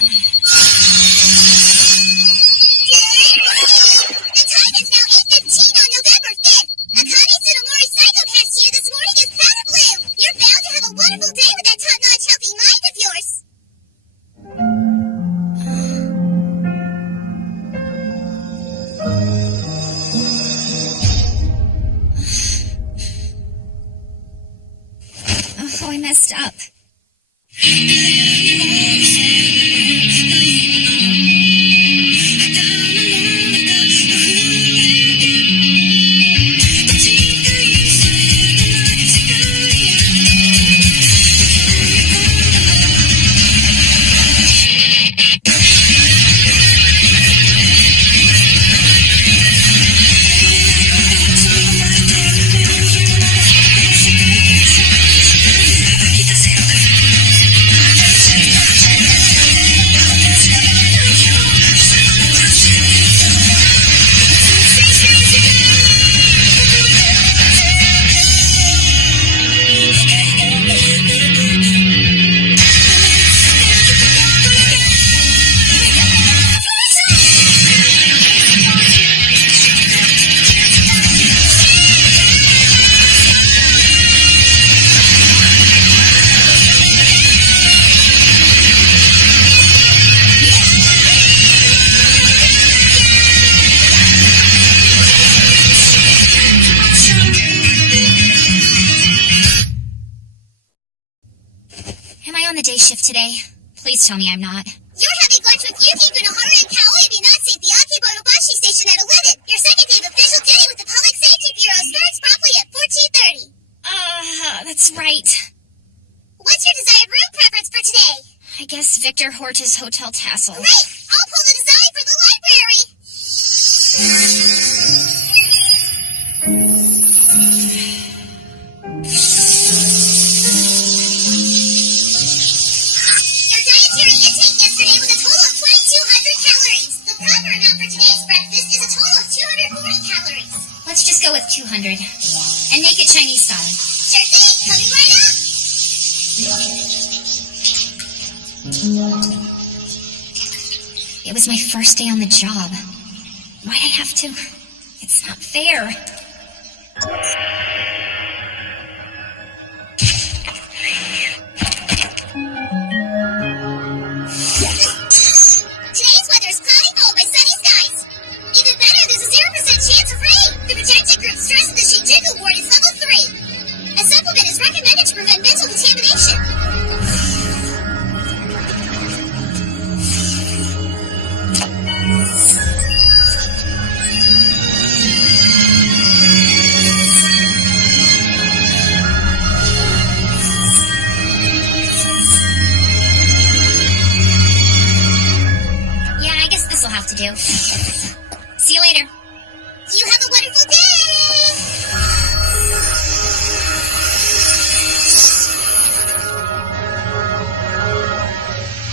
The time is now 8:15 on November 5th. Akane Tsunomori Psychopath here this morning is powder blue. You're bound to have a wonderful day with that top-notch healthy mind of yours. Oh, I messed up. Day shift today. Please tell me I'm not. You're having lunch with Yuki Funohara and Kaoe Minatsu at the Akeborobashi station at 11. Your second day of official duty with the Public Safety Bureau starts promptly at 14:30. That's right. What's your desired room preference for today? I guess Victor Horta's Hotel Tassel. Great! I'll pull the design for the library. Your dietary intake yesterday was a total of 2,200 calories. The proper amount for today's breakfast is a total of 240 calories. Let's just go with 200. And make it Chinese style. Sure thing, coming right up. It was my first day on the job. Why'd I have to? It's not fair. Today's weather is cloudy followed by sunny skies. Even better, there's a 0% chance of rain. The protected group stress of the Shinjuku ward is level 3. A supplement is recommended to prevent mental contamination. Yeah, I guess this'll have to do. See you later. You have a wonderful day!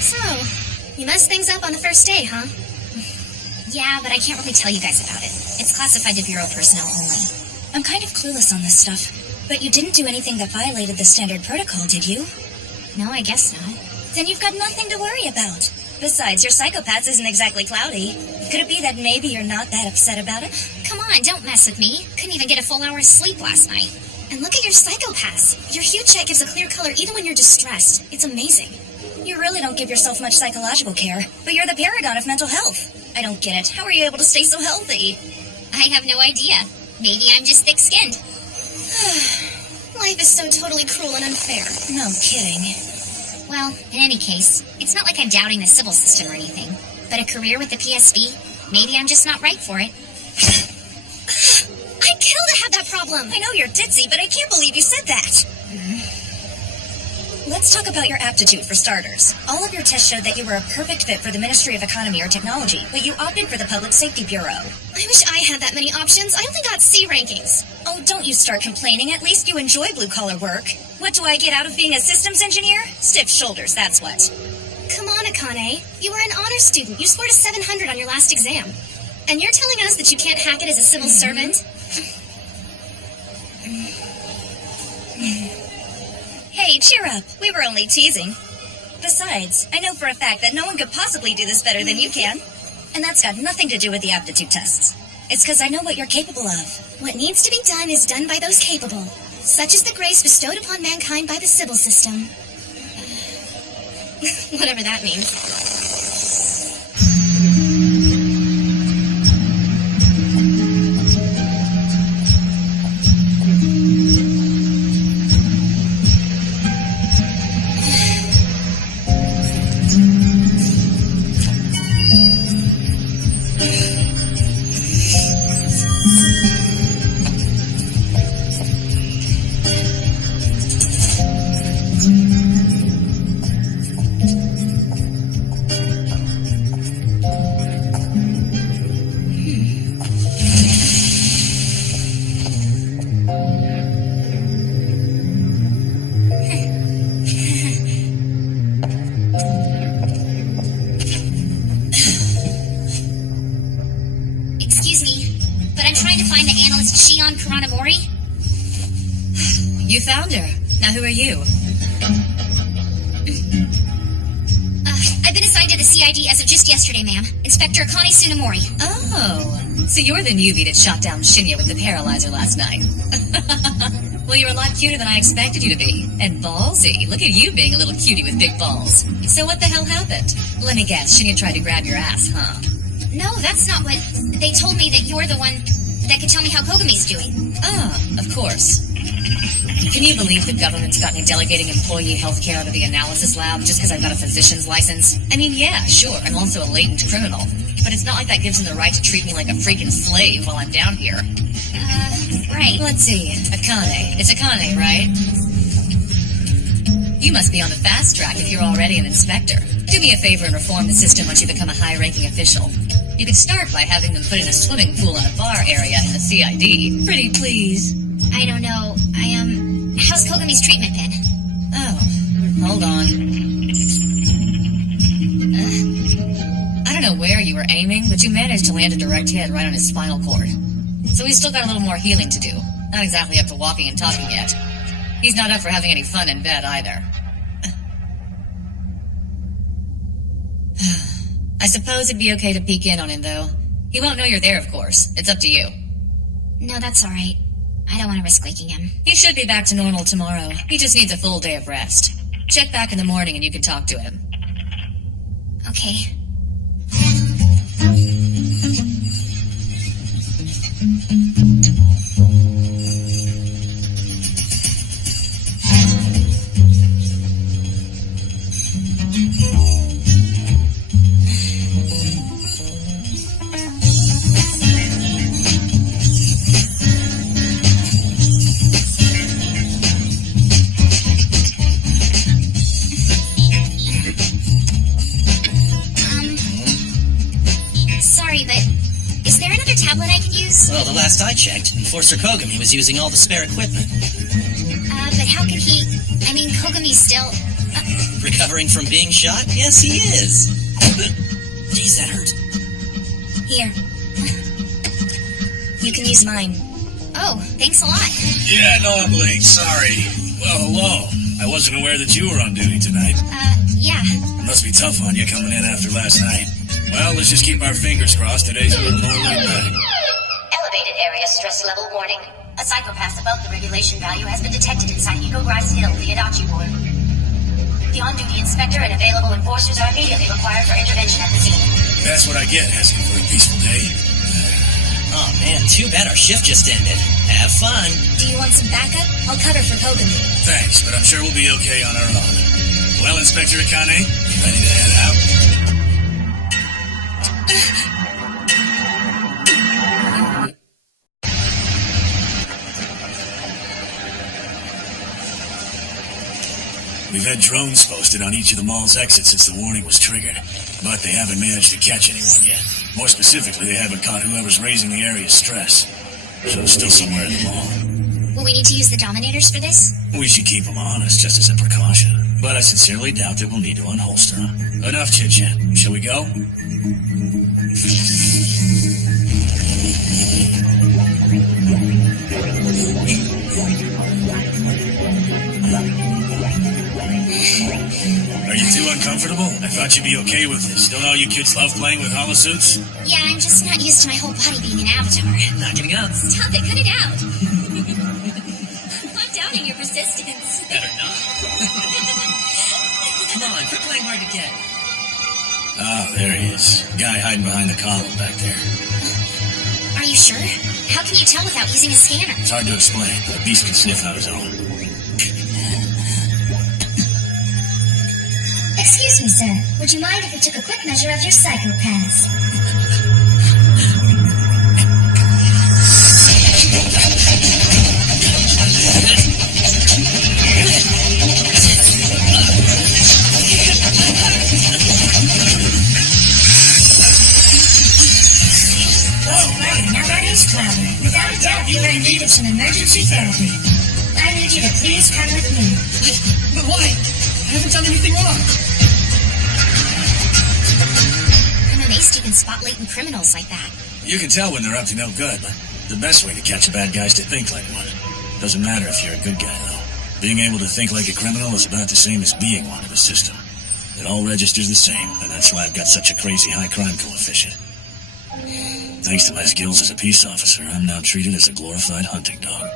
So, you messed things up on the first day, huh? Yeah, but I can't really tell you guys about it. It's classified to Bureau personnel only. I'm kind of clueless on this stuff. But you didn't do anything that violated the standard protocol, did you? No, I guess not. Then you've got nothing to worry about. Besides, your psychopath isn't exactly cloudy. Could it be that maybe you're not that upset about it? Come on, don't mess with me. Couldn't even get a full hour's sleep last night. And look at your psychopaths. Your hue check gives a clear color even when you're distressed. It's amazing. You really don't give yourself much psychological care, but you're the paragon of mental health. I don't get it. How are you able to stay so healthy? I have no idea. Maybe I'm just thick-skinned. Life is so totally cruel and unfair. No kidding. Well, in any case, it's not like I'm doubting the civil system or anything. But a career with the PSB, maybe I'm just not right for it. I'd kill to have that problem. I know you're ditzy, but I can't believe you said that. Let's talk about your aptitude for starters. All of your tests showed that you were a perfect fit for the Ministry of Economy or Technology, but you opted for the Public Safety Bureau. I wish I had that many options. I only got C rankings. Oh, don't you start complaining. At least you enjoy blue-collar work. What do I get out of being a systems engineer? Stiff shoulders, that's what. Come on, Akane. You were an honor student. You scored a 700 on your last exam. And you're telling us that you can't hack it as a civil servant? Hey, cheer up. We were only teasing. Besides, I know for a fact that no one could possibly do this better than you can. And that's got nothing to do with the aptitude tests. It's because I know what you're capable of. What needs to be done is done by those capable. Such is the grace bestowed upon mankind by the Sybil system. Whatever that means. You found her. Now who are you? I've been assigned to the CID as of just yesterday, ma'am. Inspector Akane Tsunemori. Oh, so you're the newbie that shot down Shinya with the paralyzer last night. Well, you're a lot cuter than I expected you to be. And ballsy. Look at you being a little cutie with big balls. So what the hell happened? Let me guess, Shinya tried to grab your ass, huh? No, that's not what... They told me that you're the one that could tell me how Kogami's doing. Ah, of course. Can you believe the government's got me delegating employee health care out of the analysis lab just because I've got a physician's license? I mean, yeah, sure, I'm also a latent criminal. But it's not like that gives them the right to treat me like a freaking slave while I'm down here. Right. Let's see. Akane. It's Akane, right? You must be on the fast track if you're already an inspector. Do me a favor and reform the system once you become a high-ranking official. You could start by having them put in a swimming pool in a bar area in the CID. Pretty please. I don't know. How's Kogami's treatment been? Oh, hold on. I don't know where you were aiming, but you managed to land a direct hit right on his spinal cord. So he's still got a little more healing to do. Not exactly up to walking and talking yet. He's not up for having any fun in bed either. I suppose it'd be okay to peek in on him, though. He won't know you're there, of course. It's up to you. No, that's all right. I don't want to risk waking him. He should be back to normal tomorrow. He just needs a full day of rest. Check back in the morning and you can talk to him. Okay. Well, the last I checked, Enforcer Kogami was using all the spare equipment. But how could he... I mean, Kogami's still... Recovering from being shot? Yes, he is. Geez, that hurt. Here. You can use mine. Oh, thanks a lot. Yeah, no, I'm late. Sorry. Well, hello. I wasn't aware that you were on duty tonight. Yeah. Must be tough on you coming in after last night. Well, let's just keep our fingers crossed. Today's a little more laid back. Elevated area stress level warning. A psychopath above the regulation value has been detected inside Eagle Rise Hill, the Adachi ward. The on-duty inspector and available enforcers are immediately required for intervention at the scene. That's what I get asking for a peaceful day. Oh, man, too bad our shift just ended. Have fun. Do you want some backup? I'll cover for Kogami. Thanks, but I'm sure we'll be okay on our own. Well, Inspector Akane, you ready to head out? We've had drones posted on each of the mall's exits since the warning was triggered, but they haven't managed to catch anyone yet. More specifically, they haven't caught whoever's raising the area's stress. So it's still somewhere in the mall. Will we need to use the Dominators for this? We should keep them honest, just as a precaution. But I sincerely doubt that we'll need to unholster. Enough chit-chat. Shall we go? Are you two uncomfortable? I thought you'd be okay with this. Don't all you kids love playing with holosuits? Yeah, I'm just not used to my whole body being an avatar. Not giving up. Stop it, cut it out. I'm not doubting your persistence. Better not. Come on, quit playing hard to get. Ah, there he is. Guy hiding behind the column back there. Are you sure? How can you tell without using a scanner? It's hard to explain, but a beast can sniff out his own. Excuse me, sir. Would you mind if we took a quick measure of your psychopaths? Now that is clever. Without a doubt, you are in need of some emergency therapy. I need you to please come with me. But why? I haven't done anything wrong. I'm amazed you can spot latent criminals like that. You can tell when they're up to no good, but the best way to catch a bad guy is to think like one. Doesn't matter if you're a good guy, though. Being able to think like a criminal is about the same as being one in the system. It all registers the same, and that's why I've got such a crazy high crime coefficient. Thanks to my skills as a peace officer, I'm now treated as a glorified hunting dog.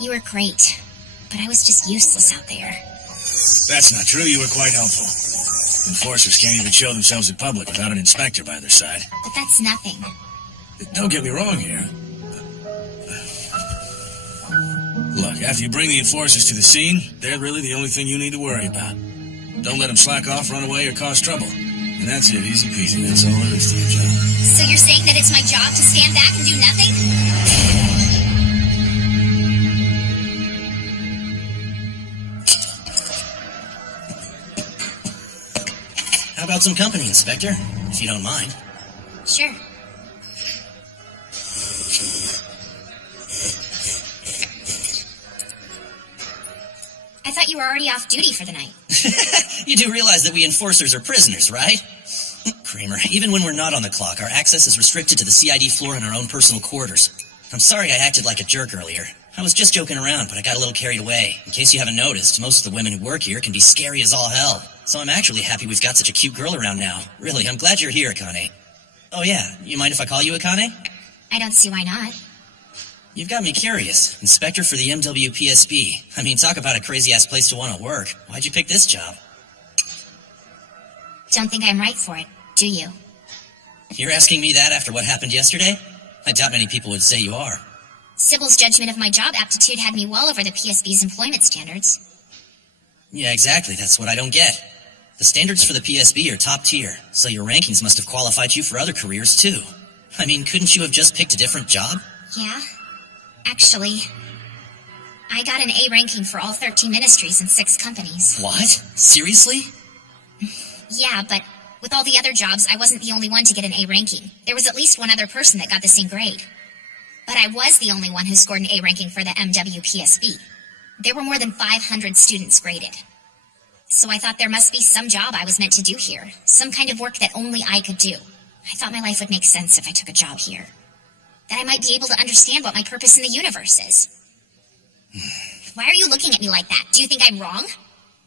You were great, but I was just useless out there. That's not true. You were quite helpful. Enforcers can't even show themselves in public without an inspector by their side. But that's nothing. Don't get me wrong here. Look, after you bring the enforcers to the scene, they're really the only thing you need to worry about. Don't let them slack off, run away, or cause trouble. And that's it, easy peasy. That's all there is to your job. So you're saying that it's my job to stand back and do nothing? How about some company, Inspector? If you don't mind. Sure. I thought you were already off duty for the night. You do realize that we enforcers are prisoners, right? Kramer, even when we're not on the clock, our access is restricted to the CID floor and our own personal quarters. I'm sorry I acted like a jerk earlier. I was just joking around, but I got a little carried away. In case you haven't noticed, most of the women who work here can be scary as all hell. So I'm actually happy we've got such a cute girl around now. Really, I'm glad you're here, Akane. Oh yeah, you mind if I call you Akane? I don't see why not. You've got me curious. Inspector for the MWPSB. I mean, talk about a crazy-ass place to want to work. Why'd you pick this job? Don't think I'm right for it, do you? You're asking me that after what happened yesterday? I doubt many people would say you are. Sybil's judgment of my job aptitude had me well over the PSB's employment standards. Yeah, exactly. That's what I don't get. The standards for the PSB are top tier, so your rankings must have qualified you for other careers, too. I mean, couldn't you have just picked a different job? Yeah. Actually, I got an A ranking for all 13 ministries and 6 companies. What? Seriously? Yeah, but with all the other jobs, I wasn't the only one to get an A ranking. There was at least one other person that got the same grade. But I was the only one who scored an A ranking for the MWPSB. There were more than 500 students graded. So I thought there must be some job I was meant to do here. Some kind of work that only I could do. I thought my life would make sense if I took a job here. That I might be able to understand what my purpose in the universe is. Why are you looking at me like that? Do you think I'm wrong?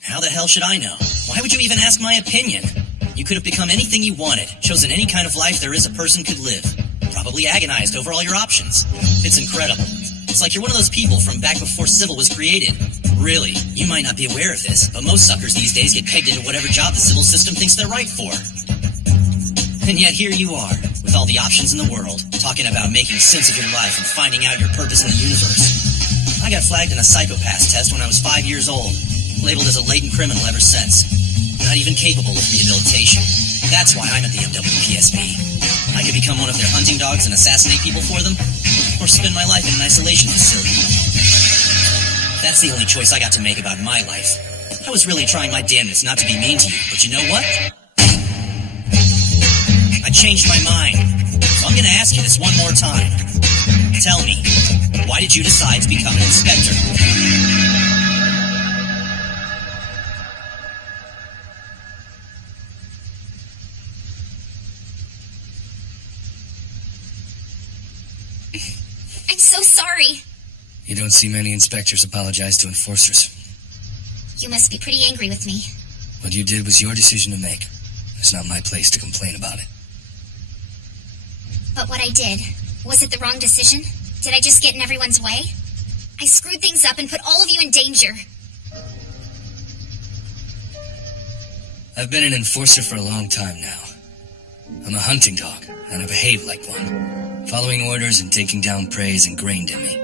How the hell should I know? Why would you even ask my opinion? You could have become anything you wanted, chosen any kind of life there is a person could live. Probably agonized over all your options. It's incredible. It's like you're one of those people from back before Civil was created. Really, you might not be aware of this, but most suckers these days get pegged into whatever job the civil system thinks they're right for. And yet here you are, with all the options in the world, talking about making sense of your life and finding out your purpose in the universe. I got flagged in a psychopath test when I was 5 years old, labeled as a latent criminal ever since. Not even capable of rehabilitation. That's why I'm at the MWPSB. I could become one of their hunting dogs and assassinate people for them, or spend my life in an isolation facility. That's the only choice I got to make about my life. I was really trying my damnedest not to be mean to you, but you know what? I changed my mind. So I'm gonna ask you this one more time. Tell me, why did you decide to become an inspector? I'm so sorry. You don't see many inspectors apologize to enforcers. You must be pretty angry with me. What you did was your decision to make. It's not my place to complain about it. But what I did, was it the wrong decision? Did I just get in everyone's way? I screwed things up and put all of you in danger. I've been an enforcer for a long time now. I'm a hunting dog, and I behave like one. Following orders and taking down prey is ingrained in me.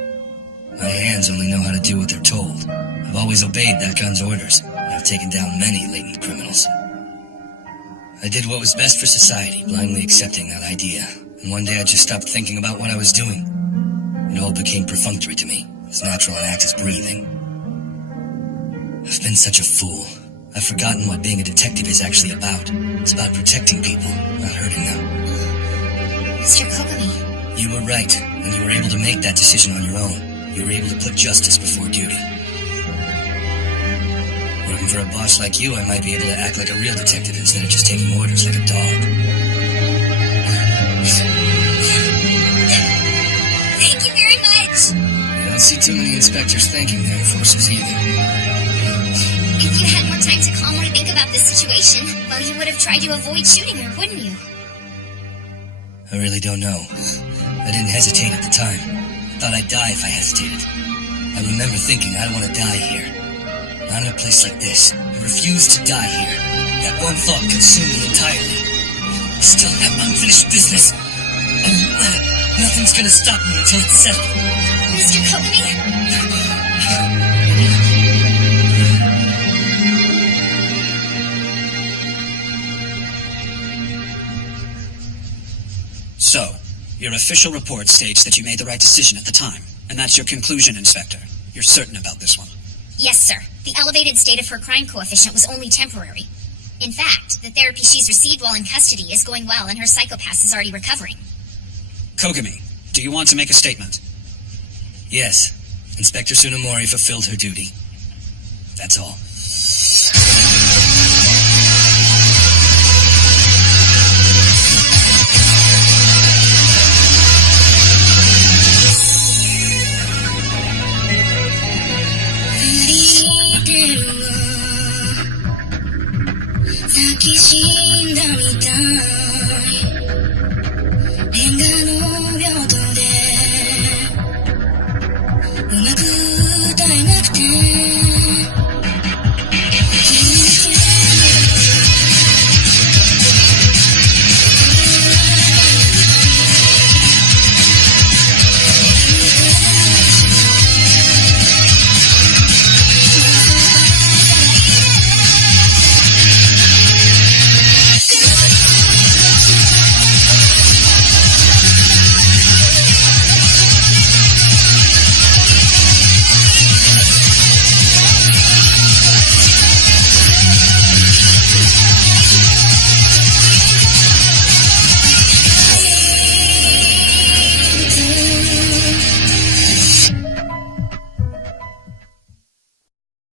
My hands only know how to do what they're told. I've always obeyed that gun's orders, and I've taken down many latent criminals. I did what was best for society, blindly accepting that idea. And one day I just stopped thinking about what I was doing. It all became perfunctory to me, as natural an act as breathing. I've been such a fool. I've forgotten what being a detective is actually about. It's about protecting people, not hurting them. Mr. Kogami. You were right, and you were able to make that decision on your own. You were able to put justice before duty. Working for a boss like you, I might be able to act like a real detective instead of just taking orders like a dog. Thank you very much. I don't see too many inspectors thanking their enforcers either. If you had more time to calmly think about this situation, well, you would have tried to avoid shooting her, wouldn't you? I really don't know. I didn't hesitate at the time. I thought I'd die if I hesitated. I remember thinking, I don't want to die here. Not in a place like this. I refuse to die here. That one thought consumed me entirely. I still have unfinished business. Nothing's gonna stop me until it's settled. Mr. Kogami? So, your official report states that you made the right decision at the time, and that's your conclusion, Inspector. You're certain about this one? Yes, sir. The elevated state of her crime coefficient was only temporary. In fact, the therapy she's received while in custody is going well and her psychopath is already recovering. Kogami, do you want to make a statement? Yes. Inspector Tsunemori fulfilled her duty. That's all.